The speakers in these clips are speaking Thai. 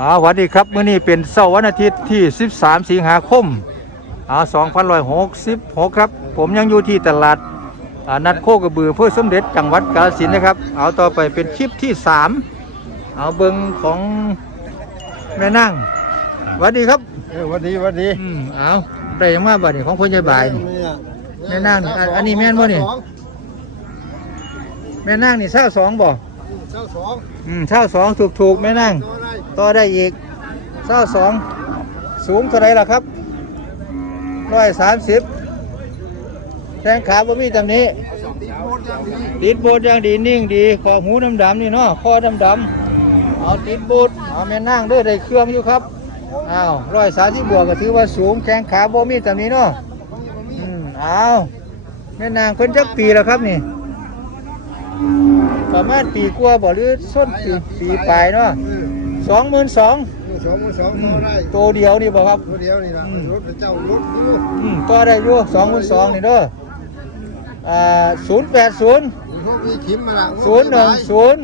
อ่าสวัสดีครับมื้อนี้เป็นเสาร์วันอาทิตย์ที่ 13 สิงหาคมอ่า2566 ครับ ผมยังอยู่ที่ตลาดอ่านัดโคกระบือเพื่อสมเด็จจังหวัดกาฬสินธุ์นะครับ เอาต่อไปเป็นคลิปที่ 3 เอาเบิงของแม่นั่งสวัสดีครับเออวันดีวันดีอืมเอาได้ยังมาบัดนี้ของพ่อใหญ่บ่ายนี่แม่นางนี่อันอันนี้แม่นบ่นี่แม่นั่งนี่เศร้าสองบ่ เจ้าสองอืมเศร้าสองถูกถูกๆแม่นั่ง ตัวได้ต่อได้อีกเศร้าสองสูงเท่าไรล่ะครับร้อยสามสิบแข้งขาบ่มีตำหนี้ ติดโคตรอย่างดีติดโบดอย่างดีนิ่งดีขอบหูดำดำๆนี่เนาะคอดำดำๆเอาติดบูดเอาแม่นั่งเด้อได้เครื่องอยู่ครับอ้าวร้อยสามสิบบวกก็ถือว่าสูงแข้งขาบ่มีตำหนี้เนาะอืมเอาแม่นางเพิ่นจักปีแล้วครับนี่ ประมาณปีกว่าบ่หรือส้นปีปีปลายเนาะเออสองหมื่นสองสองมือสองตัวได้ตัวเดียวนี่บ่ครับตัวเดียวนี่นะอืมรถเป็นเจ้ารถนี่อืมก็ได้อยู่สองหมื่นสองนี่เด้ออ่าศูนย์แปดศูนย์พวกมีขิมมาละศูนย์หนึ่งศูนย์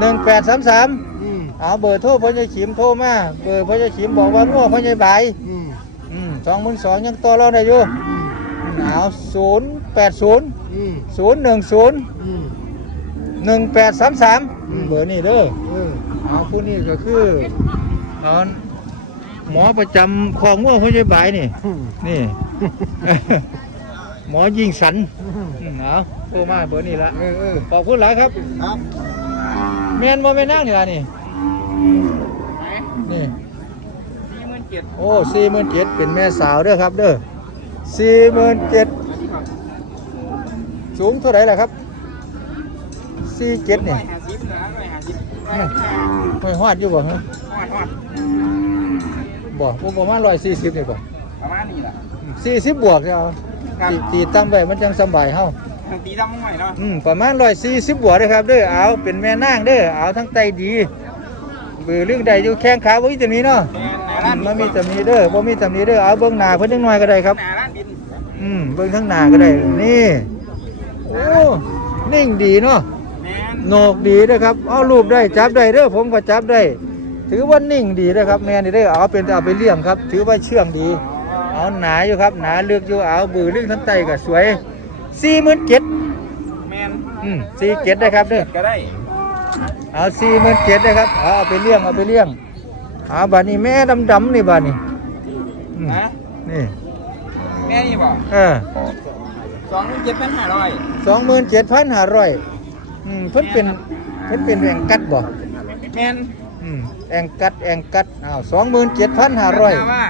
หนึ่งแปดสามสามอืมเอาเบอร์โทรพ่อใหญ่ขิมโทรมาเบอร์พ่อใหญ่ขิมบอกว่านัวพ่อใหญ่ใบายอืมอืมสองหมื่นสองยังต่อรองได้อยู่อืมเอาศูนย์แปดศูนย์อืมศูนย์หนึ่งศูนย์อืม หนึ่งแปดสามสามเบอร์นี่เด้อเออเอาผู้นี้ก็คือตอนหมอประจำคลองม่วงพ่อใหญ่ใบายนี่อืมนี่ หมอยิงสันอืมเอาโทรมาเบอร์นี่ละเออเออขอบคุณหลายครับ ครับแมนบ่แม่นนั่งนี่ล่ะนี่นี่โอ้สี่หมื่นเจ็ดเป็นแม่สาวเด้อครับ เด้อสี่หมื่นเจ็ดสูงเท่าไหร่ล่ะครับ สี่เจ็ดนี่ไม่ฮอดอยู่บ่ฮะบ่บ่ประมาณร้อยสี่สิบนี่บ่ประมาณนี้แหละสี่สิบบวกเนี่ยเอาครับตีตีตั้งไปมันจังสำบายเฮาตีดำใหม่เนาะอืมประมาณร้อยสี่สิบบวกนะครับเด้อเอาเป็นแม่นางเด้อเอาทั้งไตดีเบือเรื่องใดอยู่แข้งขาบ่มีตำหนี้เนาะแม่นหนาอืร้านมมันมีตำหนี้เด้อบ่มีตำหนี้เด้อเอาเบิ่งหน้าเพิ่นจังหน่อยก็ได้ครับหนาร้านบินอืมเบิ่งทั้งหน้าก็ได้นี่โอ้นิ่งดีเนาะแม่น โหนกดีนะครับ เอารูปได้จับได้เด้อผมก็จับได้ ถือว่านิ่งดีนะครับ แม่นี่เด้อเอาเป็นเอาไปเลี้ยงครับ ถือว่าเชื่องดี เอาหนาอยู่ครับ หนาเลือกอยู่เอาบือเรื่องทั้งไตก็สวยสี่หมื่นเจ็ดแม่นอืมสี่เจ็ดนะครับเด้อก็ได้เอาสี่หมื่นเจ็ดนะครับเอาเอาไปเลี้ยงเอาไปเลี้ยงเอาบานี้แม่ดำๆนี่บานี้อืมนะนี่แม่นี่บอกเออสองเจ็ดเป็นห้าร้อยสองหมื่นเจ็ดพันห้าร้อย อืมเพิ่นเป็นเพิ่นเป็นแองกัดบ่แม่นอืมแองกัดแองกัดอ้าวสองหมื่นเจ็ดพันห้าร้อยว่า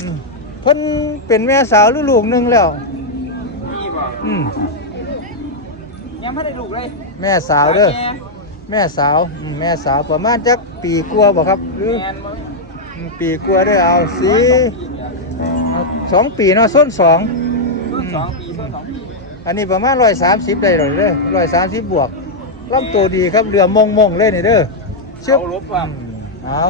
อืมเพิ่นเป็นแม่สาวหรือลูกหนึ่งแล้วนี่บอกอืมยังไม่ได้ลูกเลยแม่สาวเด้อแม่แม่สาวอืมแม่สาวประมาณจักปีกว่าบ่ครับหรือแม่นบ่อืมปีกว่าเด้อเอาสีเอาสองปีเนาะส้นสอง ต้นสองปีต้นสองปี อันนี้ประมาณร้อยสามสิบได้หรอยเด้อร้อยสามสิบบวกลำตัวดีครับเรือมงมงๆเลยนี่เด้อเชื่อเอาลบว่าเอา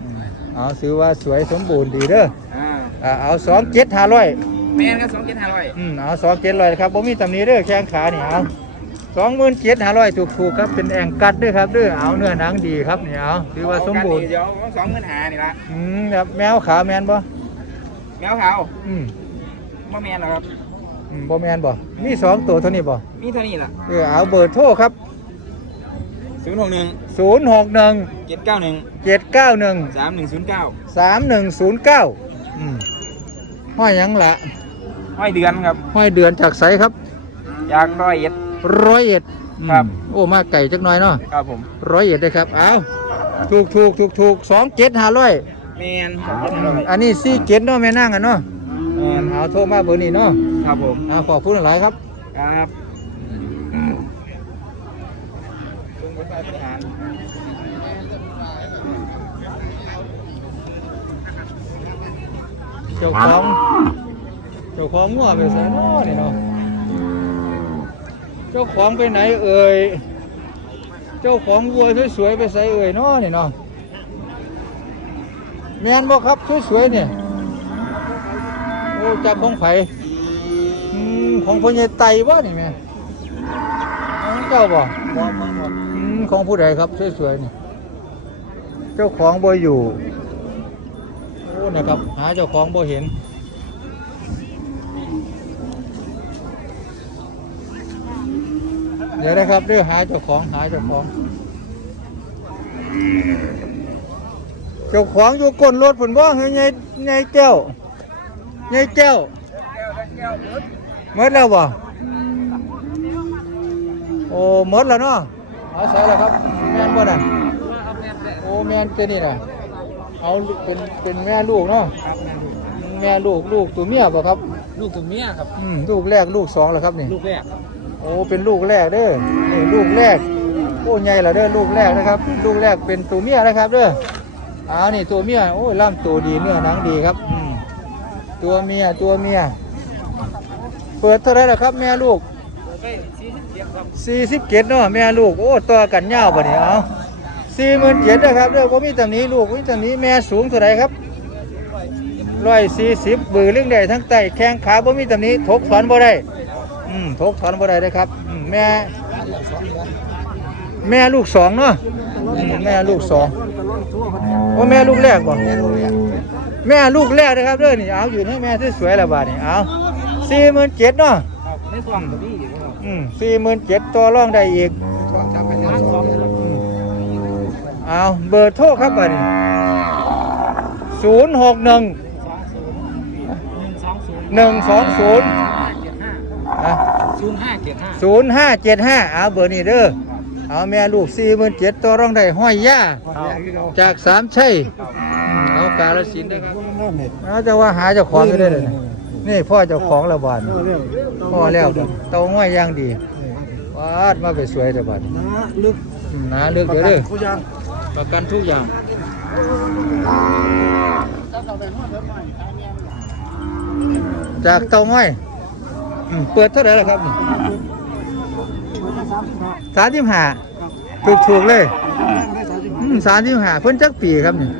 อืมเอาถือว่าสวยสมบูรณ์ดีเด้ออ่าอ่าเอาสองเจ็ดห้าร้อยแม่นก็สองเจ็ดห้าร้อยอืมเอาสองเจ็ดร้อยครับบ่มีตำหนิเด้อแข้งขานี่เอาสองหมื่นเจ็ดห้าร้อยถูกถูกๆครับเป็นแองกัดเด้วยครับเด้อเอาเนื้อหนังดีครับนี่เอาถือว่าสมบูรณ์เดี๋ยวสองหมื่นห้านี่ละอืมครับแมวขาแมนบ่แมวขาวอืมบ่แม่นหรอกครับ อืมบ่แมนบ่มีสองตัวเท่านี้บ่มีเท่านี้ล่ะเออเอาเบอร์โทรครับ ศูนย์หกหนึ่งศูนย์หกหนึ่งเจ็ดเก้าหนึ่งเจ็ดเก้าหนึ่งสามหนึ่งศูนย์เก้าสามหนึ่งศูนย์เก้าห้อยหยังละห้อยเดือนครับ ห้อยเดือนจากไสครับจากร้อยเอ็ด ร้อยเอ็ดครับ อืมโอ้มาไก่จักหน่อยเนาะครับผมร้อยเอ็ดเลยครับเอาถูกถูกถูกถูกสองเจ็ดห้าร้อยแมนสองเจ็ดห้าร้อยอันนี้สี่เจ็ดเนาะแม่นั่งอะเนาะแมน เอาโทรมาเบอร์นี้เนาะครับผมเอาขอบคุณหลายครับ ครับลุงไปใส่ประธานเจ้าของเจ้าของงัวไปใส่เนาะนี่เนาะเจ้าของไปไหนเอ่ยเจ้าของวัวสวยๆไปใส่เอ่ยเนาะนี่เนาะแมนบ่ครับสวยๆเนี่ยโอ้จากของไผอืมของพ่อใหญ่ไตบ่นี่แม่ของเจ้าบ่อืมของผู้ใดครับสวยๆนี่เจ้าของบ่อยู่โอ้นะครับ หาเจ้าของบ่เห็นเดี๋ยวนะครับเรื่องหาเจ้าของหาเจ้าของ เจ้าของอยู่ก้นรถผลว่าเฮ้ยไงไงแก้ วไงแก้วหมดแล้วบ่โอ้หมดแล้วเนาะเอาใส่แล้วครับ แม่นบ่น่ะโอ้แม่นเป็นนี่น่ะเอาเป็นเป็นแม่ลูกเนาะแม่ลูกลูกตัวเมียบ่ครับ ลูกตัวเมียครับอืมลูกแรกลูกสองแล้วครับนี่ลูกแรกโอ้เป็นลูกแรกเด้อนี่ลูกแรกโอ้ใหญ่ละเด้อลูกแรกนะครับ ลูกแรกเป็นตัวเมียนะครับเด้ออ้าวนี่ตัวเมียโอ้ยล่ำตัวดีเนื้อหนังดีครับอืม ตัวเมียตัวเมีย เปิดเท่าไหรล่ะครับแม่ลูกไปสี่สิบเจ็ดครับสี่สิบเจ็ดเนาะแม่ลูกโอ้ตัวกันยาวปะเนี่ยเอาสี่หมื่นเจ็ดนะครับเด้อผมมีตำหนี้ลูกมีตำหนี้แม่สูงเท่าไหรครับร้อยสี่สิบบือเรื่องใดทั้งไตแข้งขาผมมีตำหนี้ทกถอนบ่ได้อืมทกถอนบ่ได้เลยครับอืมแม่แม่ลูกสองเนาะอืมแม่ลูกสองว่าแม่ลูกแรกบ่แม่ลูกแรก นะครับเด้อนี่เอาอยู่ให้แม่สวยๆแล้วบาดนี่เอาสี่หมื่นเจ็ดเนาะครับในส่วนตัวนี้ดีครับอืมสี่หมื่นเจ็ดต่อรองได้อีกจำไปทั้งสองอืมเอาเบอร์โทรครับบัดนี้ศูนย์หกหนึ่งหนึ่งสองศูนย์หนึ่งสองศูนย์เจ็ดห้าอะ ศูนย์ห้าเจ็ดห้าศูนย์ห้าเจ็ดห้าเอาเบอร์นี้เด้อเอาแม่ลูกสี่หมื่นเจ็ดต่อรองได้ห้อยย่า จากสามชัยเอา กาลสินธุ์ได้ครับเอาจะว่าหาเจ้าของอยู่ได้เลยนะนี่พ่อเจ้าของระบาดพ่อแล้วเตาง่อยย่างดีวาดมาไปสวยแต่บัดนะลึกนะเลือกเดี๋ยวเด้อผู้ยังประกันทุกอย่างจากเตาง่อยอืมเปิดเท่าไหร่ล่ะครับนี่สามสิบห้าถูกถูกๆเลยสามสิบห้าเพิ่นจักปีครับนี่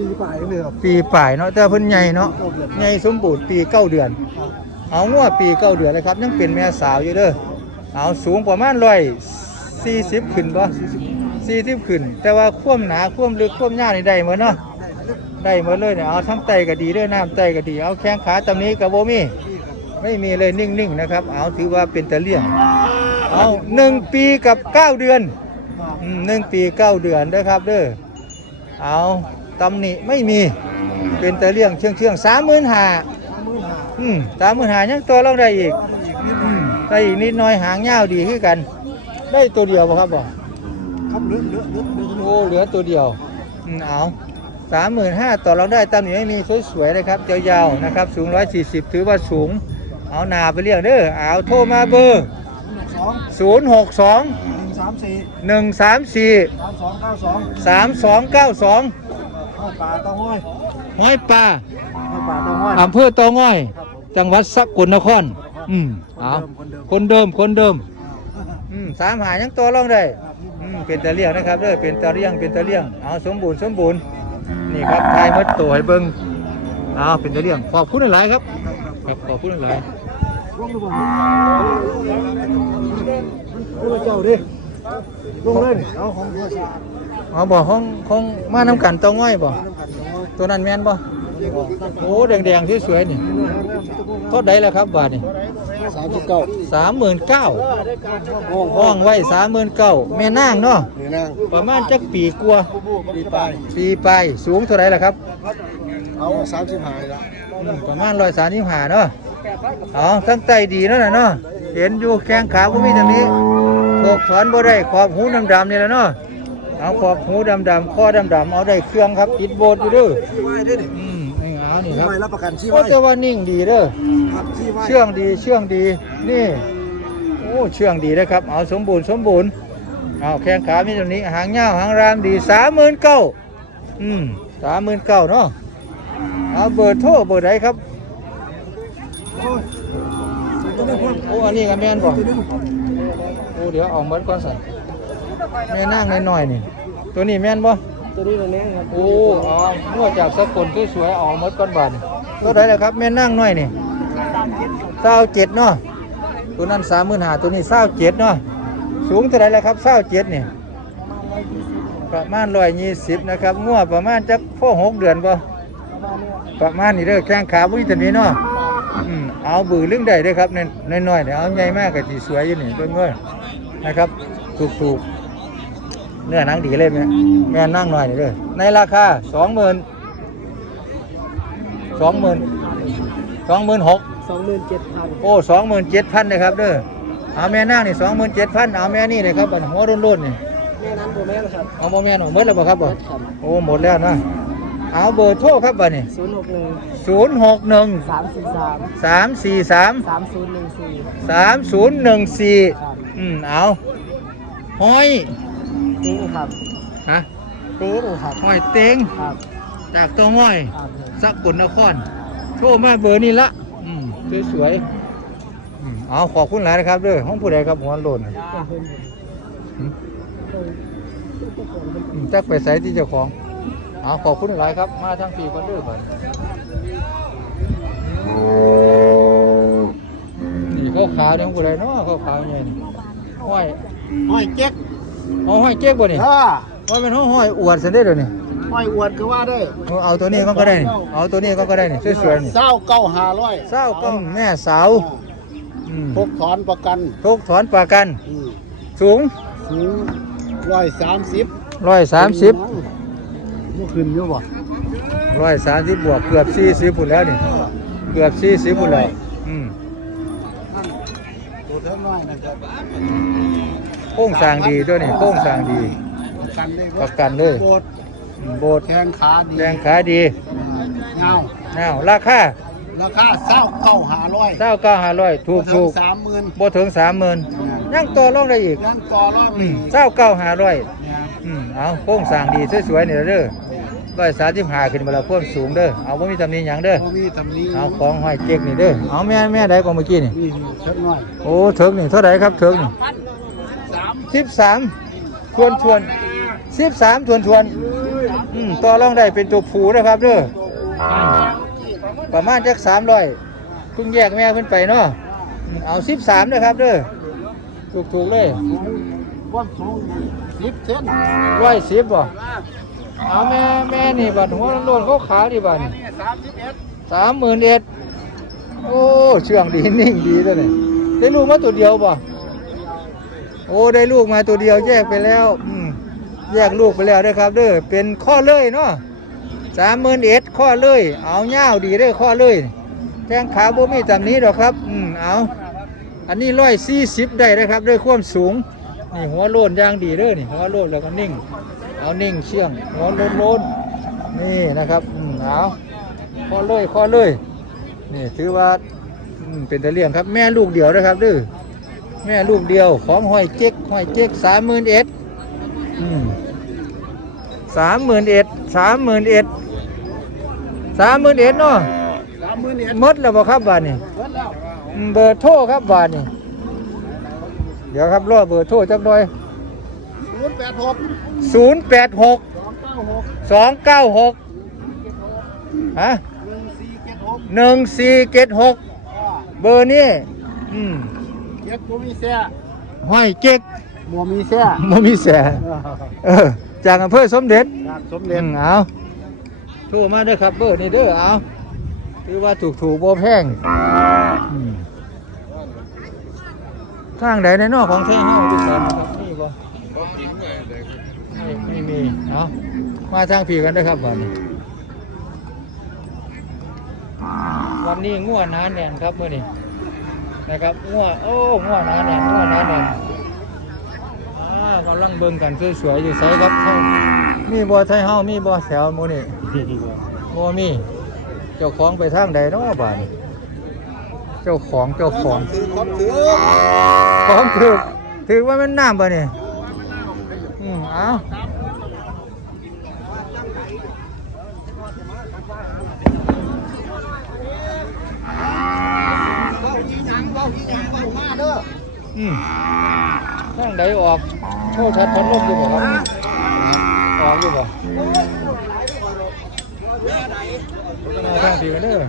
ปีป่ายเลยครับ ปีป่ายเนาะแต่เพิ่นใหญ่เนาะใหญ่สมบูรณ์ปีเก้าเดือน เอางัวปีเก้าเดือนเลยครับยังเป็นแม่สาวอยู่เด้อเอาสูงประมาณร้อยสี่สิบขึ้นป่สี่สิบขึ้น แต่ว่าความหนาความลึกความยาวนี่ได้หมดเนาะได้หมดเลยเนี่ยเอาทั้งไตก็ดีเด้วยน้ำไตก็ดีเอาแข้งขาตำนี้กับโบมีไม่มีเลยนิ่งๆนะครับ เอาถือว่าเป็นตะเลี่ยงเอาหนึ่งปีกับเก้าเดือนอืมหนึ่งปีเก้าเดือนเด้อครับเด้อเอา ตำหนิไม่มี เป็นตะเลี่ยงเชื่องเชื่องสามหมื่นห้ามือหาอืมสามหมื่นหายังตัวเราได้อีกอืมได้อีกนิดหน้อยหางยาวดีขึ้นกัน ได้ตัวเดียวบ่ครับบ่ครับลึกลึกลึกลึกโอ้เหลือตัวเดียวอืมเอาสามหมื่นห้าต่อรองได้ตามนี้ไม่มีสวยๆนะครับยาวๆนะครับ สูงร้อยสี่สิบถือว่าสูง เอาหนาไปเรียกเด้อเอาโทรมาเบอร์สองศูนย์หกสองหนึ่งสามสี่หนึ่งสามสี่สามสองเก้าสอง สามสองเก้าสอง ห้อยป่าเต้าห้อยห้อยปลาห้อยป่าเต้าห้อยอำเภอตอง่อย ครับผมจังหวัดสกลนคร อืมเอาคนเดิมคนเดิมคนเดิม อืมสามหายังตัวรองได้อืมเป็นตะเลียงนะครับเด้อเป็นตะเลียงเป็นตะเลียงเอาสมบูรณ์สมบูรณ์นี่ครับทายมัดตัวให้เบิ่งเอาเป็นตะเลียงขอบคุณหลายๆครับครับขอบคุณหลายลงดูบ่ผู้เจ้าดิลงเลยเอาของหัวสิๆ เอาบ่ห้องห้องมาน้ำกันเตาง่อยบ่ตัวนั้นแม่นบ่โอ้แดงๆสวยๆนี่เท่าใดแล้วครับบาทนี่สามสิบเก้าสามหมื่นเก้าห้องห้องไว้สามหมื่นเก้าแม่นางเนาะนี่นางประมาณจักปีกว่าปีปลายปีไปสูงเท่าไหรล่ะครับเอาสามสิบห้าละอืมประมาณร้อยสามสิบห้าเนาะเอาทั้งไตดีเนาะน่ะเนาะเห็นอยู่แข้งขาพวกมีตรงนี้โขกถอนบ่ได้ขอบหูดำๆนี่แหละเนาะ เอาขอบหูดำๆคอดำๆเอาได้เครื่องครับติดโบดอยู่เด้อที่ไว้ด้วยดิอืมนี่เอานี่ที่ครับไว้รับประกันที่โอ้ไว้แต่ว่านิ่งดีเด้อครับที่ไว้เชื่องดีเชื่องดีนี่โอ้เชื่องดีนะครับ เอาสมบูรณ์สมบูรณ์เอาแข้งขามีตรงนี้หางยาวหางรามดีสามหมื่นเก้าอืมสามหมื่นเก้าเนาะเอาเบอร์โทรเบอร์ใดครับโอ้ยตัวนี้พ่นโอ้อันนี้ก็แม่นบ่ตัวนี้โอ้เดี๋ยวเอาเมดก่อนสัน แม่นั่งน้อยๆนี่ ตัวนี้แม่นบ่ตัวนี้ตัวนี้ครับโอ้เอานวดจากสกุลสวยๆเอาเมดก่อนบาดนี่ตัวใดล่ะครับแม่นั่งน้อยนี่เศร้าเจ็ดเนาะตัวนั้นสามหมื่นห้าตัวนี้เศร้าเจ็ดเนาะสูงเท่าไหรล่ะครับเศร้าเจ็ดนี่ประมาณร้อยยี่สิบนะครับงัวประมาณจักพ่อหกเดือนบ่ประมาณนี้เด้อแข้งขาบุ้ยตนี้เนาะอืมเอาบือลึงได้เด้อครับนน้อยๆเนี่ยเอาใหญ่มากก็สิสวยอยู่นี่เบิ่งเด้อนะครับ ถูกๆ เนื้อหนังดีเลยแม่แม่นั่งหน่อยนี่เด้อในราคาสองหมื่นสองหมื่นสองหมื่นหกสองหมื่นเจ็ดพันโอ้สองหมื่นเจ็ดพันนะครับเด้อเอาแม่นางนี่สองหมื่นเจ็ดพันเอาแม่นี่เลยครับอันหัวรุ่นๆนี่แม่นั้นโบแม่นะครับเอาโมแม่นหมดแล้วบ่ครับบ่ครับโอ้หมดแล้วนะเอาเบอร์โทรครับบัดนี้ศูนย์หกหนึ่งศูนย์หกหนึ่งสามสี่สามสามสี่สามสามศูนย์หนึ่งสี่สามศูนย์หนึ่งสี่ครับอืมเอาห้อย ตีครับฮะตีเลยครับห้อยเต็งครับจากตัวง่อยครับสักกุลนครโทรมาเบอร์นี้ละอืมสวยๆอืมเอาขอบคุณหลายนะครับเด้อห้องผู้ใดครับหัวโลนน่ะหืมอืมจักไปใส่ที่เจ้าของเอาขอบคุณหลายครับ มาทางปีคนเด้อบัดนี่เขาขาวเนี่ยของผู้ใดเนาะเขาขาวใหญ่นี่ห้อย ห้อยเจ๊ก เอาห้อยเจ๊กบ่นี่อ่าว่าเป็นห้อยห้อยอวดสันได้อเดี๋ยวนี้ห้อยอวดก็ว่าได้เอาเอาตัวนี้ก็ก็ได้นี่เอาตัวนี้ก็ก็ได้นี่สวยๆนี่เศร้าเก้าหาร้อยเศร้าก็แม่สาวอืมพกถอนประกันทุกถอนประกันอืมสูงสูงร้อยสามสิบร้อยสามสิบมื่อคืนอยู่บ่ร้อยสามสิบบวกเกือบสี่สิบปุ่นแล้วนี่เกือบสี่สิบปุ่นแล้วอืมตัวเท่าน้อยนะครับ โค้งสร้างดีด้วยนี่โค้งสร้างดีประกันได้ประกันเลยโบดอืมโบดแทงขาดีแรงขาดีเงาอ้าวราคาราคาเศร้าเก้าหาร้อยเก้าเก้าห้าร้อยถูกถูกสามหมื่นบ่ถึงสามหมื่นยังต่อรองได้อีกยังต่อรอบอืนี้มเก้าเก้าห้าร้อยเนี่ยอืมเอาโค้งสร้างดีสวยๆนี่เด้อร้อยสามสิบห้าขึ้นมาแล้วความสูงเด้อ เอาบ่มีตำหนิหยังเด้อบ่มีตำหนี้เอาของห้อยเจ๊กนี่เด้อ เอาแม่แม่ใดกว่าเมื่อกี้นี่นี่เท่าน้อย โอ้เถิงนี่เท่าไหร่ครับเถิงนี่ สามสิบสามทวนทวนสิบสามทวนทวนอืมต่อรองได้เป็นตัวผูนะครับเด้ออืมประมาณจักสามร้อยเพิ่งแยกแม่เพิ่นไปเนาะอืมเอาสิบสามนะครับเด้อถูกถูกๆเลยความสูงสิบเซนร้อยสิบบ่เอาแม่แม่นี่บัดหัวโลนเขาขาวดีบัดนี่นี่สามสิบเอ็ดสามหมื่นเอ็ดโอ้เชื่องดีนิ่งดีตัวนี้ได้ลูกมาตัวเดียวบ่ โอ้ได้ลูกมาตัวเดียวแยกไปแล้วอืมแยกลูกไปแล้วด้อครับเด้อเป็นข้อเลยเนาะสามหมื่นเอ็ดข้อเลยเอาเง่าดีเด้อข้อเลยแข้งขาบ่มีตำหนี้ดอกครับอืมเอาอันนี้ร้อยสี่สิบได้นะครับด้วยความสูงนี่หัวโลนย่างดีเด้อนี่หัวโลนแล้วก็นิ่ง เอานิ่งเชื่องหัวโลนโลนนี่นะครับอืมเอาข้อเลยข้อเลยนี่ถือว่าเป็นตะเลียงครับแม่ลูกเดียวนะครับเด้อ แม่ลูกเดียวของห้อยเจ๊กห้อยเจ๊กสามหมื่นเอ็ดสามหมื่นเอ็ดสามหมื่นเอ็ดสามหมื่นเอ็ดเนาะสามหมื่นเอ็ดหมดแล้วบ่ครับบาทนี่เบิดแล้วอืมเบอร์โทรครับบาทนี่เดี๋ยวครับรอเบอร์โทรจักหน่อยศูนย์แปดหกศูนย์แปดหกสองเก้าหกสองเก้าหกฮะหนึ่งสี่เจ็ดหกหนึ่งสี่เจ็ดหกอ่าเบอร์นี่อืม เจ็ดบ่มีเสียห้อยเจ๊กบ่มีเสียบ่มีแสเออจากอำเภอสมเด็จจากสมอืเด็จมเอาโทรมาเด้อครับเบอร์นี่เด้อเอาถือว่าถูกถูกๆบ่แพงอืมทางใดในนอกของแท้เฮาที่สอนนะครับนี่บ่ไม่ไม่มีเอามาทางผีกันเด้อครับวันนี้ วันนี้ง่วหนาแน่นครับมื้อนี้ นะครับง่วโอ้ง่วหนาแน่นง่วหนาแน่นอ่ากำลังเบิ่งกันสวยๆอยู่ไสครับเฮามีบ่อไทยเฮามีบ่อแถวหมู่นี่บ่มี เจ้าของไปทางใดเนาะบาดนี้เจ้าของเจ้าของถือของถือของถือถือว่ามันน้ำบ่นี่อืมเอา อืมทางใดออกโชว์ชัดพัดลมอยู่บ่ครับออกอยู่บ่มาทางผีกันเด้อ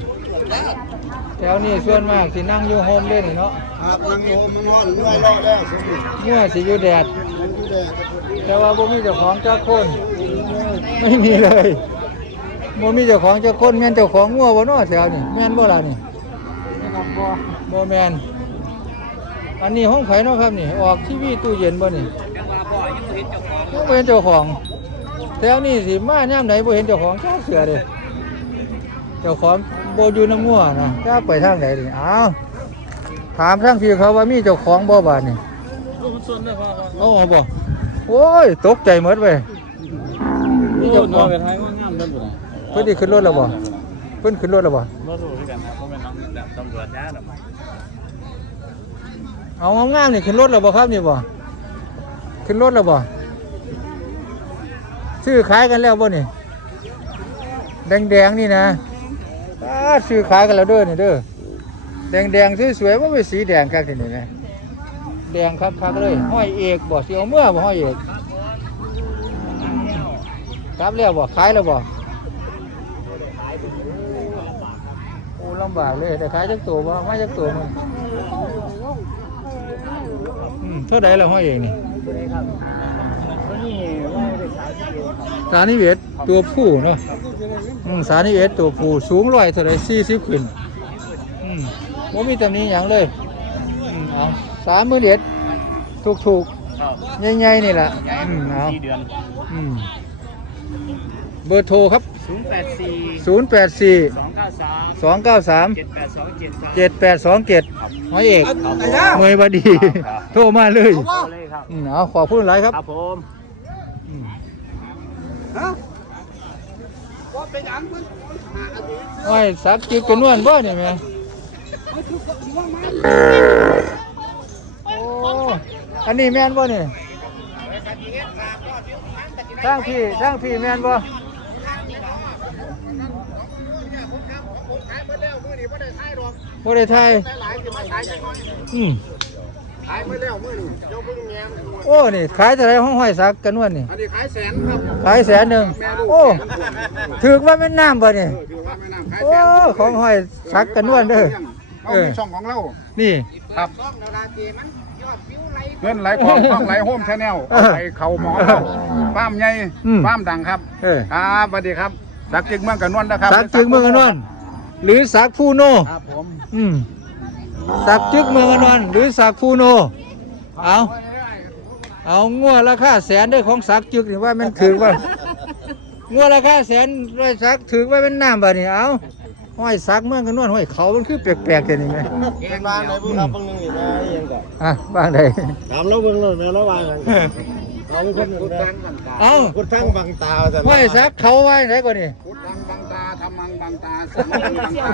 แถวนี้ส่วนมากสินั่งอยู่โฮมเล่นเนาะครับนั่งโยมมันนอนด้วยรอแล้วสมมุติเมื่อสิอยู่แดดมันอยู่แต่ว่าบ่มีเจ้าของเจ้าคนไม่มีเลยบ่มีเจ้าของเจ้าคนแม่นเจ้าของงัวบ่เนาะแถวนี่แม่นบ่ล่ะนี่บ่แม่น อันนี้ห้องไผเนาะครับนี่ ออกทีวีตู้เย็นบ่นี่ยังบ่เห็นเจ้าของแถวนี้สิมายามไหนบ่เห็นเจ้าของเจ้าเสือเด้เจ้าของบ่อยู่น้ำงัวนะจ้าไปทางไหนดิอ้าวถามทางพี่เขาว่ามีเจ้าของบ่บาดนี่ส่วนได้พอโอ้บ่โอ้ยตกใจหมดเว้ยนี่เจ้าของเป็นไงงามเด้อบ่เพิ่นสิขึ้นรถแล้วบ่เพิ่นขึ้นรถแล้วบ่บ่รู้คือกันครับเพราะเป็นน้องตำรวจย้าดอก เอางามๆนี่ขึ้นรถแล้วบ่ครับนี่บ่ขึ้นรถแล้วบ่ซื้อขายกันแล้วบ่นี่แดงๆนี่นะซื้อขายกันแล้วเด้อนี่เด้อแดงๆสวยๆบ่เป็นสีแดงคักที่นี่แหมแดงคักๆเลยห้อยเอกบ่สิเอาเมื่อบ่ห้อยเอกครับแล้วบ่ขายแล้วบ่โอ้ลำบากเลยแต่ขายจักตัวบ่ไม่จักตัวมัน เท่าใดละห้อยเองนี่สานิเวศตัวผู้เนาะอืมสานิเวศตัวผู้สูงร้อยเท่าไรสี่สิบขึ้นอืมบ่มีตำหนี้หยังเลยอืมเอาสามมือเด็ดถูกถูกๆใหญ่ๆนี่แหละอืมเอา4เดือน อืม เบอร์โทรครับ 084 084 293 293 7827เจ็ดแปดสองเจ็ดหอยเอกเมยบดี โทรมาเลยเลยครับอืมเอาขอบคุณหลายครับ ครับผมอืมโอ้ยสักจิบเป็นนวลบ่เนี่ยแม่โอ้อันนี้แม่นบ่เนี่ยทางพี่ทางพี่แม่นบ่ บ่ได้ทายอืมขายไปแล้วมื้อนี้เจ้าเพิ่งแง้มโอ้นี่ขายเท่าไรห้องห้อยสักกันนวลนี่อันนี้ขายแสนครับขายแสนหนึ่งโอ้ถือว่าแม่นน้ำบ่เนี่ยถือว่าแม่น้ำขายโอ้แสนของห้อยสักกันนวลเด้อเรามีช่องของเรา นี่ครับเงินไหลของช่องไหลโฮมชาแนลเออไปเขาหมอเราฟาร์มใหญ่อืมฟาร์มดังครับเออครับสวัสดีครับ สักจึงเมืองกันนวลนะครับ สักจึกเมืองอนนอน หรือสักผู้โน ครับผมอืมสักจึกเมืองอนนอนหรือสักผู้โน เอาเอางัวราคาแสนเด้อของสักจึกนี่ว่ามันถือว่างัวราคาแสนด้วยสักถือว่าเป็นน้ำบ่นี่เอาห้อยสักเมืองกันนวลห้อยเขามันคือแปลกๆกันนี่ไหมเป็นบ้านไหนบุครับเพิ่งนึงนี่นะยังก่อนอะบ้างใดถามเราเบิ่งเลยแม่เราวางกันเอาคนหนึ่งนะเอาพุทธังบังตาสันห้อยสักเขาไว้ไหนก่อนนี่พุทธังบังตาธรร มังบังตาสังฆังบังตา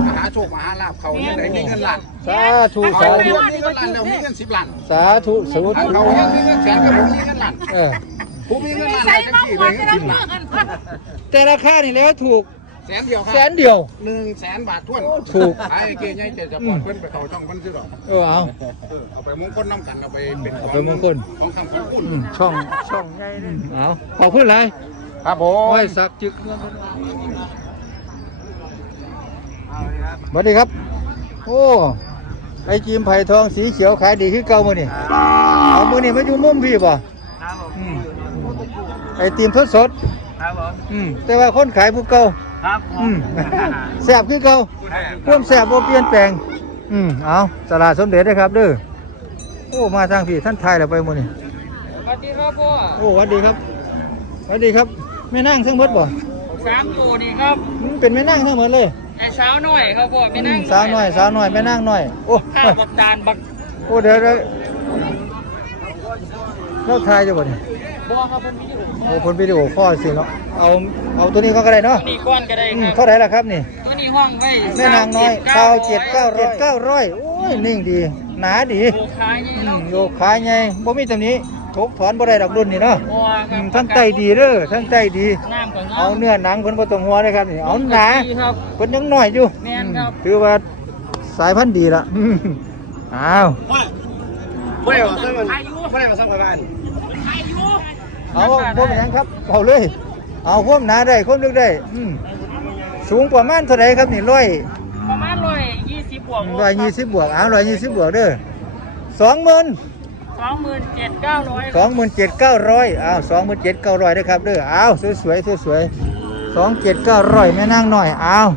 มหาโชคมหาลาภเขาเนี่ยได้มีเงินล้านสาธุเขาสามีธุเงินล้านแล้วมีเงินสิบล้านสาธุสาธุอันเขายังมีเงินแสนกับผมมีเงินล้านเออผมมีเงินล้านได้จังสี่เลยเงินสิบล้านแต่ราคานี่แล้วถูกแสนเดียวคแสรับนเดียวหนึ่งแสนบาททวนถูกไอ้เกย์ใหญ่เจ็ดจะปล่อยเพิ่นไปเขาช่องเพิ่นซื้อดอกเออเอาเออเอาไปมงคลน้ำกันเอาไปเป็นเอาไปมงคลของคำของคุณอืมช่องช่องใหญ่นี่เอาขอบคุณหลาย ครับผม ห้อยสักจึกสวัสดีครับ โอ้ไอจีมไผ่ทองสีเขียวขายดีขึ้นเก่ามือนี่เอามือนี่มาอยู่มุมพี่ป่ะครับผมอืมไอตีมทดสดครับผมอืมแต่ว่าคนขายผู้เก่าครับผอืมมแซ่บขึ้นเก่าความแซ่บบ่เปลี่ยนแปลง อืมเอาตลาดสมเด็จนะครับเด้อโอ้มาทางพี่ท่านไทยแล้วไปหมือนี่สวัสดีครับพ่อโอ้หวัสดีครับหวัสดีครับ แม่นั่งทั้งหมดบ่สามตัวนี่ครับมันเป็นแม่นั่งทั้งหมดเลยไอ้สาวน้อยครับพ่อไม่นั่งสาวน้อยสาวน้อยแม่นั่งน้อยโอ้ข้าวบักตาลบักโอ้เดี๋ยวเดี๋ยวเราทายจะบ่นี่บ่ครับผมมีที่โอ้คนวิดีโอข้อสิเนาะเอาเอาตัวนี้ก็ได้เนาะนี่ก้อนก็ได้อืคมรับเท่าไหร่ล่ะครับนี่ตัวนี้ห้องไว้แม่นางน้อยเก้าเจ็ดเก้าเจ็ดเก้าร้อยโอ้ยนิ่งดีหนาดีโลขายนี่อืเนาะมโยกขาใหญ่บ่มีตำหนี้ ถกถอนบ่ได้ดอกรุ่นนี่เนาะบ่คอืรับมทั้งใจดีเด้อทั้งใจดี น้ำก็งาเอามเนื้อหนังเพิ่นบ่ต้องหัวเลยครับนี่เอาหนาดีครับ เพิ่นยังน้อยอยู่แม่นครับอืมถือว่าสายพันธุ์ดีละอืมอ้าวไม่ได้ว่าสักวันไม่ได้ว่าสักวันเอาบ่เป็นหยังครับเอาเลย เอาความหนาได้ความลึกได้อืมสูงประมาณเท่าไหร่ครับนี่ร้อย ประมาณร้อยยี่สิบบวกร้อยยี่สิบบวกเอาร้อยยี่สิบบวกเด้อสองหมื่น สองหมื่นเจ็ดเก้าร้อยสองหมื่นเจ็ดเก้าร้อยอ้าวสองหมื่นเจ็ดเก้าร้อยนะครับเด้ออ้าวสวยๆสวยๆสองเจ็ดเก้าร้อยแม่นั่งหน่อยอ้าว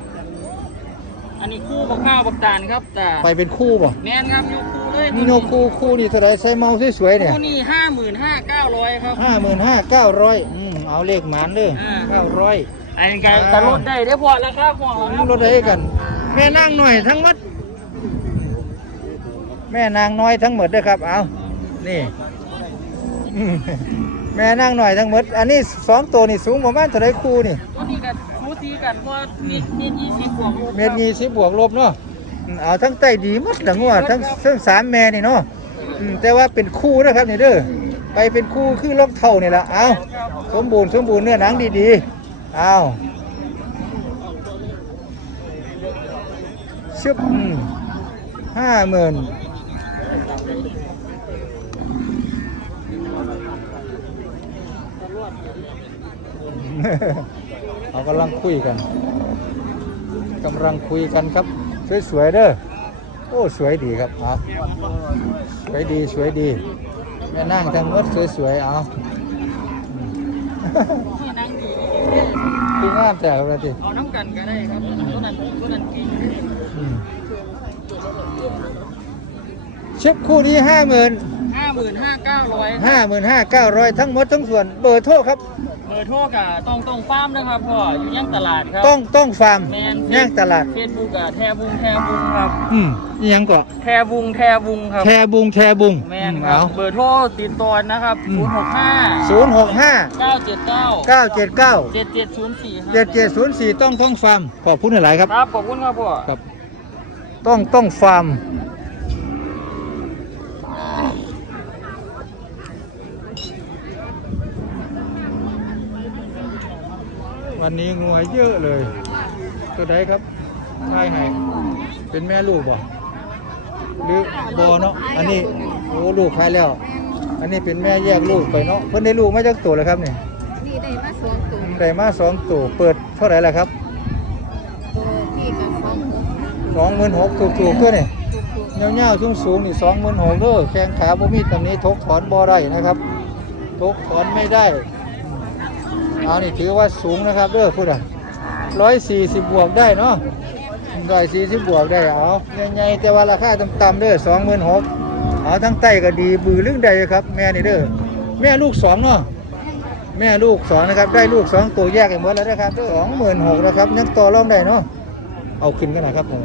อันนี้คู่บักข้าวบักตาลครับแต่ไปเป็นคู่ป่ะแมนครับยกคู่เลยนี่โนคู่คู่นี่เท่าไหรใส่เมาสวยๆเนี่ยคู่นี่ห้าหมื่นห้าเก้าร้อยครับห้าหมื่นห้าเก้าร้อยอืมเอาเลขหมานเด้ออ่าเก้าร้อยอันนี้ก็แต่ลดได้ได้พอแล้วครับพอแล้วรถได้กัน แม่นางหน่อยทั้งหมดแม่นางน้อยทั้งหมดเด้อครับ เอา นี่อืมแม่นางหน่อยทั้งหมด อันนี้สองตัวนี่สูงประมาณเท่าไรคู่นี่ ตัวนี้กันคู่ตีกันเพราะมีมียี่สิบบวกลบเมตรยี่สิบบวกลบเนาะอืมเอาทั้งใต้ดีหมดทั้งงัวทั้งทั้งสามแม่นี่เนาะอืมแต่ว่าเป็นคู่นะครับนี่เด้อไปเป็นคู่คือลอกเท่านี่ละเอาสมบูรณ์สมบูรณ์เนื้อหนังดีๆเอาชึบอืมห้าหมื่น เรากำลังคุยกันกำลังคุยกันครับ สวยๆเด้อโอ้สวยดีครับเอาสวยดีสวยดี แม่นั่งทั้งหมดสวยๆเอาที่นั่งดีดีงามแต่ละทีเอาน้ำกันก็ได้ครับตัวนั้นตัวนั้นกินอืมเช็คคู่นี้ห้าหมื่นห้าหมื่นห้าเก้าร้อยห้าหมื่นห้าเก้าร้อยทั้งหมดทั้งส่วนเบอร์โทรครับเบ อร์โทรกับตรงตรงฟาร์มนะครับพ่ออยู่ย่างตลาดครับต้องต้องฟาร์มแมนย่างตลาด เฟซบุ๊กอะแทบุงแทบุงครับ อืมอิหยังก็แทบุงแทบุงครับ แทบุงแทบุงแมนครับเอาเบอร์โทรติดต่อนะครับอืม065 ศูนย์หกห้า979 เก้าเจ็ดเก้า7704ครับเจ็ดเจ็ดศูนย์สี่ต้องต้องฟาร์มขอบคุณหลายๆครับ ครับ ขอบคุณครับพ่อ ครับ ต้องต้องฟาร์ม วันนี้งัวเยอะเลย ตัวใดครับใช่ไงเป็นแม่ลูกบ่หรือบอเนาะอันนี้โอ้ลูกขายแล้ว อันนี้เป็นแม่แยกลูกไปเนาะเพิ่นได้ลูกไมาจากตัวแล้วครับนี่นี่ได้มาสองตัวได้มาสองตัวเปิดเท่าไหร่ละครับตัวพี่กับสองหกสองหมื่นหกถูกถูกๆตัวนี่ถูกถูกเงาๆสูงสูงนี่สองหมื่นหกเด้อแข้งขาบ่มีตำหนี้ทกถอนบ่อได้นะครับ ทกถอนไม่ได้ เอานี่ถือว่าสูงนะครับเด้อพูดอะร้อยสี่สิบบวกได้เนาะร้อยสี่สิบบวกได้เอาใหญ่ๆแต่ว่าราคาต่ำๆเด้อสองหมื่นหกเอาทั้งไตก็ดีบือลึงใดครับ แม่นี่เด้อแม่ลูกสองเนาะแม่ลูกสองนะครับได้ลูกสองตัวแยกกันหมดแล้วนะครับสองหมื่นหกนะครับยังต่อรองได้เนาะเอาขึ้นกันน่อยครับผม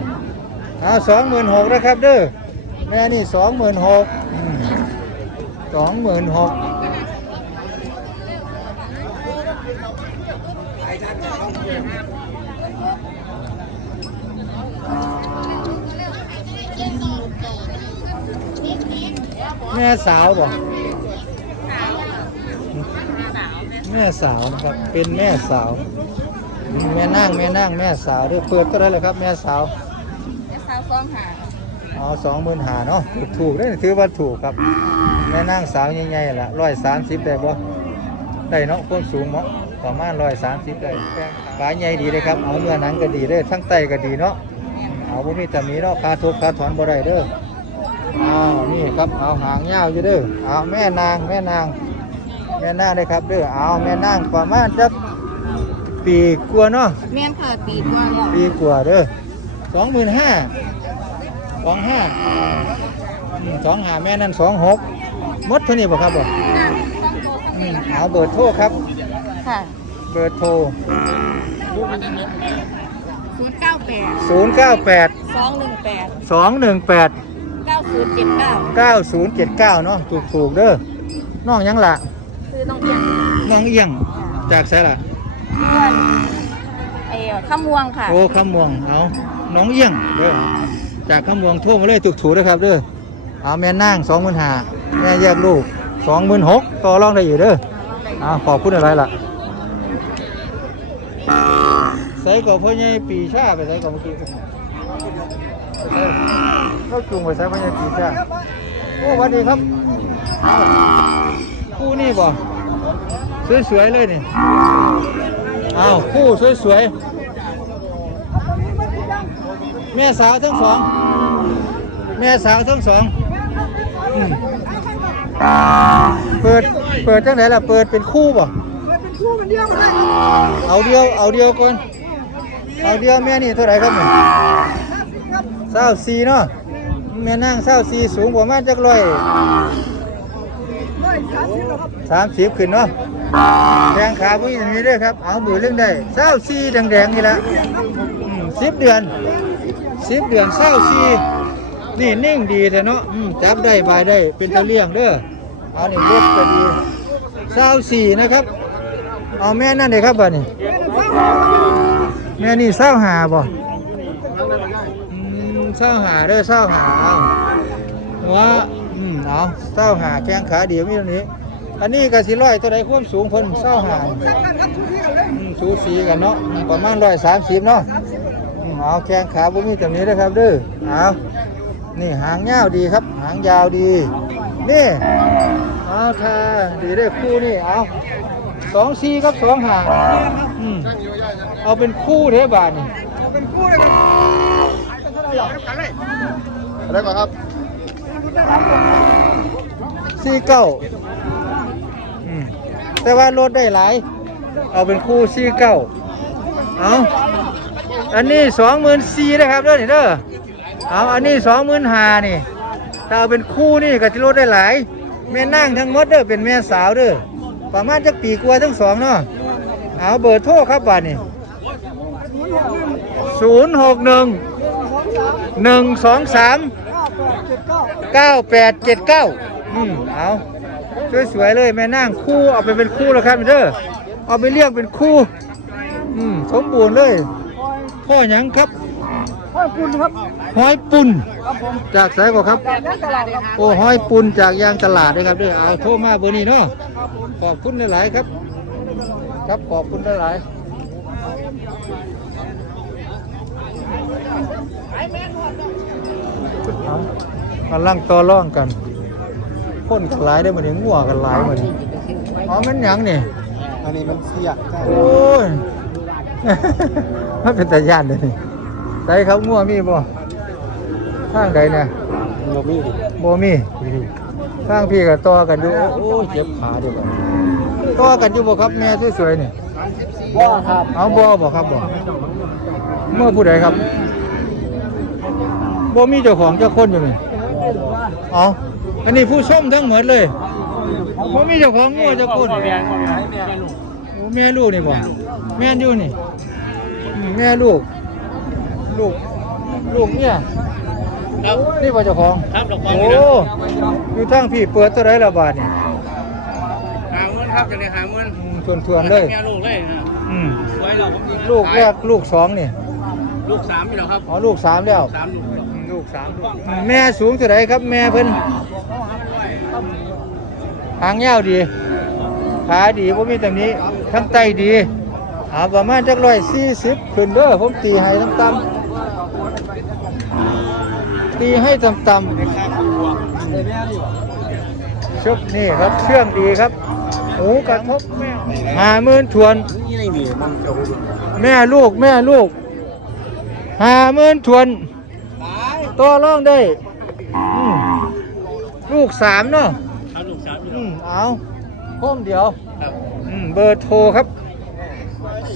เอาสองหมื่นหกนะครับเด้อแม่นี่สองหมื่นหกสองหมื่นหก แม่สาวบ่แม่สาวนะครับ เป็นแม่สาว แม่นั่งแม่นั่งแม่สาวเด้อเปิดก็ได้เลยครับ แม่สาวแล้วสาวสองหาอ๋อสองหมื่นหาเนาะถูกได้ถือว่าถูกครับ แม่นางสาวใหญ่ๆล่ะร้อยสามสิบได้บ่ได้เนาะความสูงเนาะประมาณร้อยสามสิบได้แป้งขาใหญ่ดีเลยครับเอาเนื้อหนังก็ดีได้ทั้งไตก็ดีเนาะเอาบ่มีแต่มีเนาะคาทุกคาถอนบ่ได้เด้อ อ้าวนี่ครับเอาหางยาวอยู่เด้อเอาแม่นางแม่นาง แม่นางเลยครับเด้อเอาแม่นางประมาณจักปีกว่าเนาะแม่นค่ะปีกว่าแล้วปีกว่าเด้อสองหมื่นห้าสองห้าสองหาแม่นั่นสองหกมดเท่านี้บ่ครับบ่เอาเบอร์โทรครับค่ะเบอร์โทรดสองหนึ่งแปด ศูนย์เจ็ดเก้า9 0 7 9เนาะถูกถูกๆเด้อน้องหยังล่ะคือน้องเพียงน้องเอียงจากไสล่ะ เพื่อนไอ้ข้ามวงค่ะ โอ้คำม่วงเอาน้องเอียงเด้อจากคำม่วงโทรมาเลยถูกถูกๆเด้อครับเด้อเอาแม่นาง2 5 0 0 0แม่แยกลูก26,000ต่อรองได้อยู่เด้ออ้าวขอบคุณอะไรล่ะใส่กับพ่อใหญ่ปีชาไปใส่กับเมื่อกี้ เขาจุงไปใส่พ่อใหญ่ปีชาโอ้วัสดีครับคู่นี่บ่สวยๆเลยนี่อ้าวคู่สวยๆแม่สาวทั้งสองแม่สาวทั้งสองเปิดเปิดจังไหนล่ะเปิดเป็นคู่บ่เอาเดียวเอาเดียวก่อนเอาเดียวแม่นี่เท่าไหร่ครับเนี่ยเศร้าสี่เนาะ แม่นั่งเศร้าสีสูงประมาณจักร้อยสามสิบขึ้นเนาะแข้งขาผู้หญิงนี้ด้วยครับ เอามือเรื่องได้เศร้าสีแดงๆนี่แหละสิบเดือนสิบเดือนเศร้าสีนี่นิ่งดีแต่เนาะจับได้บายได้เป็นตะเลี่ยงเด้อเอาหนี่งรถก็ดีเศร้าสีนะครับ เอาแม่นั่นเลยครับบ่นี่แม่นี่เศร้าหาบ่ เศร้าหาเด้อเศร้าหาว่าอืมเอาเศร้าหาแข้งขาเดียวมีตรงนี้ อันนี้ก็สิร้อยเท่าไรความสูงเพิ่นเศร้าหาอืมสูสีกันเนาะประมาณร้อยสามสิบเนาะอืมเอาแข้งขาบ่มีตรงนี้นะครับเด้อเอานี่หางยาวดีครับ หางยาวดี นี่เอาท่าดีได้อคู่นี่เอาสองสี่ครับสองหางอืมเอาเป็นคู่เทบาทนี่เอะไรก่อนครับสี่เก้าแต่ว่าลดได้หลาย เอาเป็นคู่สี่เก้าเอาอันนี้สองหมื่นสี่นะครับเด้อนี่เด้อเอาอันนี้สองหมื่นห้านี่ ถ้าเอาเป็นคู่นี่ก็จะลดได้หลายแม่นั่งทั้งมดเด้อเป็นแม่สาวเด้อประมาณจักปีกว่าทั้งสองเนาะเอาเบอร์โทรครับบานี่ศูนย์หกหนึ่ง หนึ่งสองสามเก้าแปดเจ็ดเก้าอืมเอาสวยๆเลยแม่นางคู่เอาไปเป็นคู่แล้วครับเด้อเอาไปเลี้ยงเป็นคู่ อืมสมบูรณ์เลยพ่อหยังครับห้อยปุ่นครับห้อยปุ่นจากไสก่อนครับ โอ้ห้อยปุ่นจากยางตลาดนะครับเด้อเอาโทรมาเบอร์นี้เนาะขอบคุณหลายๆครับ ครับขอบคุณหลายๆเอา กำลังต่อร่องกันพ่นกันหลายได้อมาเนี่ยงัวกันหลายมาเนี่ยอ๋อมันหยังเนี่ยอันนี้มันเสียใช่โอ้ยมันเป็นตาย่านเลยนี่ใส่เขางัวมีบ่ทางใดเนี่ยโมมี่บ่มีทางพี่กับต่อกันอยู่โอ้ยเจ็บขาเดียวกันต่อกันอยู่บ่ครับแม่สวยๆนี่ว่าครับเอาบ่บ่ครับบ่ เมื่อผู้ใดครับบ่มีเจ้าของเจ้าคนอยู่นี่เอาอันนี้ผู้ชมทั้งหมดเลยบ่มีเจ้าของงัวเจ้าคนพ่อแม่พ่อแม่แม่ลูกโอ้แม่ลูกนี่บ่แม่นอยู่นี่อืมแม่ลูก ลูก ลูกเนี่ยครับนี่บ่เจ้าของครับดอกบอลโอ้นี่นะอยู่ทางพี่เปิดตัวไหนละบาทนี่หาเงินครับจะได้หาเงินทวนทวนๆเลยแม่ลูกเลยนะอืมสวยเราผมยิงลูกแรกลูกสองนี่ ลูกสามนี่เหรอครับอ๋อลูกสามแล้ว สามลูกอืมลูกสามอืมแม่สูงเท่าไหรครับ แม่เพิ่นหางยาวดี ขาดีผมมีตรงนี้ทั้งไตดีเอาประมาณจักร้อยสี่สิบขึ้นเด้อผมตีให้ต่ำๆตีให้ต่ำๆชุบนี่ครับเชื่องดีครับหูกระทบแม่หาหมื่นทวนนี่อะไรนี่มันจะแม่ลูกแม่ลูก หาหมื่นทวนตัวร่องได้อืมลูกสามเนาะครับลูกสามนี่อืมเอาโค้มเดียวครับอืมเบอร์โทรครับ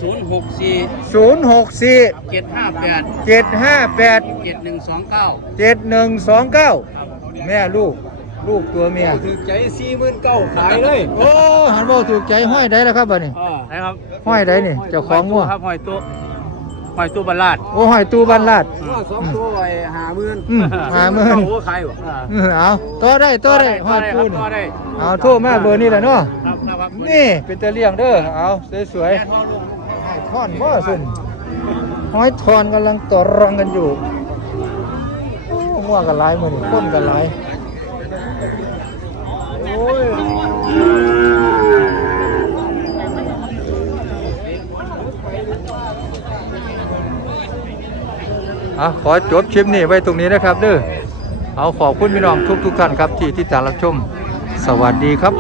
ศูนย์หกสี่0 6 4เจ็ดห้าแปด7 5 8เจ็ดหนึ่งสองเก้า7 1 2 9แม่ลูกลูกตัวเมียถือใจสี่หมื่นเก้าขายเลย โอ้หันบอกถูกใจห้อยได้แล้วครับบัดนี้อ่าไหนครับห้อยได้นี่เจ้าของงัวครับหอยตัว หอยตัวบรรลาดโอ้ห้อยตูบันลาด ว่าสองตัวไว้หาหมื่นอืมหาหมื่น โอ้ขายวะอืมเอาตัวได้ตัวได้ห้อยปูนก็ได้เอาโทรมาเบอร์นี้แหละเนาะครับครับครับนี่เป็นตะเลียงเด้อเอาสวยแม่ทอลูกๆท่อนบ่สุนห้อยทอนกำลังต่อรองกันอยู่โอ้งัวกันหลายมื้อนี้คนกันหลายโอ้ย อะขอจบคลิปนี้ไว้ตรงนี้นะครับเด้อเอาขอบคุณพี่น้องทุกทุกท่านครับที่ที่ติดตามรับชม สวัสดีครับ